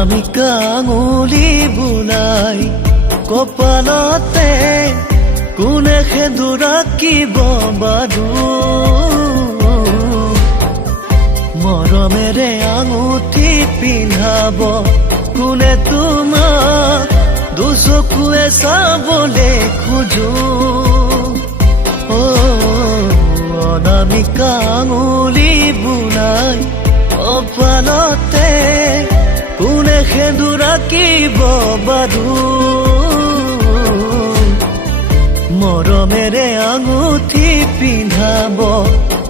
অনামিকা আঙুলি বুলাই কপালতে কোনে সেন্দুৰ আঁকিব বাৰু মৰমেৰে আঙুঠি পিন্ধাব কোনে তোমাক দুচকুৱে চাবলে খোজো অনামিকা আঙুলি বুলাই কপালতে কোনে সেন্দুৰ আঁকিব বাৰু মৰমেৰে আঙুঠি পিন্ধাব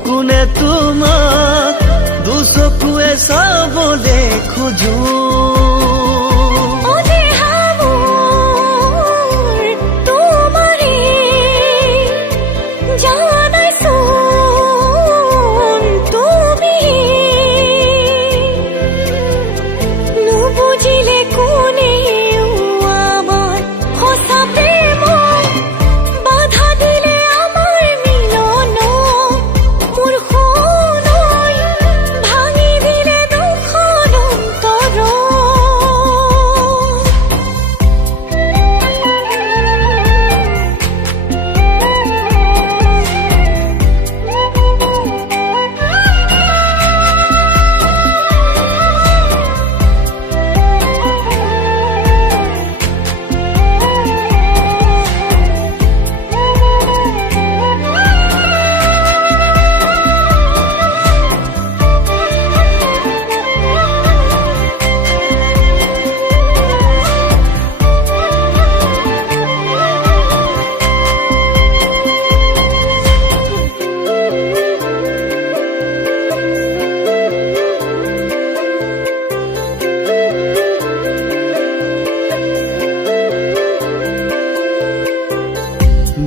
কোনে তোমাক দুচকুৱে চাবলে খোজো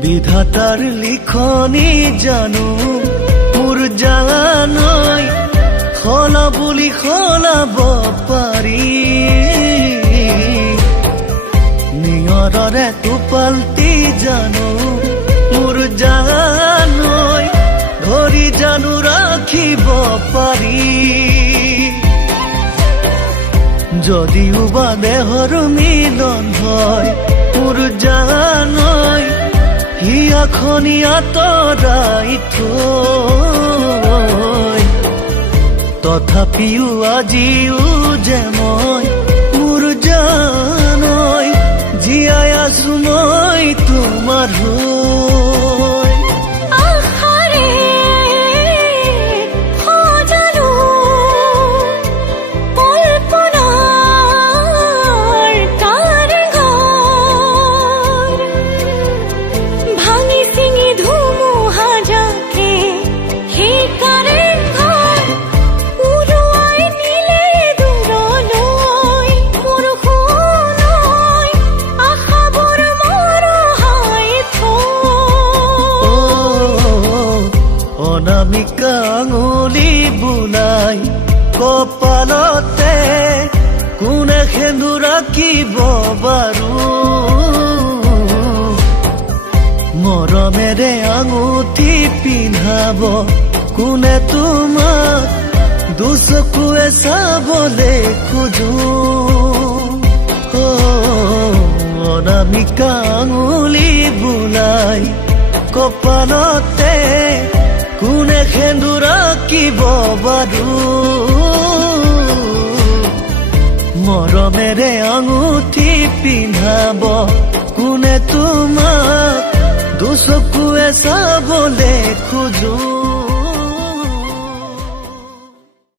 বিধাতাৰ লিখনি জানো মোৰ জানৈ খলা বুলি খলাব পাৰি নিয়ৰৰে টোপালটি জানো মোৰ জানৈ ধৰি জানো ৰাখিব পাৰি যদিও বা দেহৰ মিলন হয় মোৰ জানৈ হিয়াখনি আঁতৰাই থৈ তথাপিও আজিও যে মই মোৰ জানৈ জীয়াই আছো মই তোমাৰ হৈ অনামিকা আঙুলি বুলাই কপালতে কোনে সেন্দুৰ আঁকিব বাৰু মৰমেৰে আঙুঠি পিন্ধাব কোনে তোমাক দুচকুৱে চাবলে খোজো অনামিকা আঙুলি বুলাই কপালতে কোনে সেন্দুৰ আঁকিব বাৰু মৰমেৰে আঙুঠি পিন্ধাব কোনে তোমাক দুচকুৱে চাবলে খোজো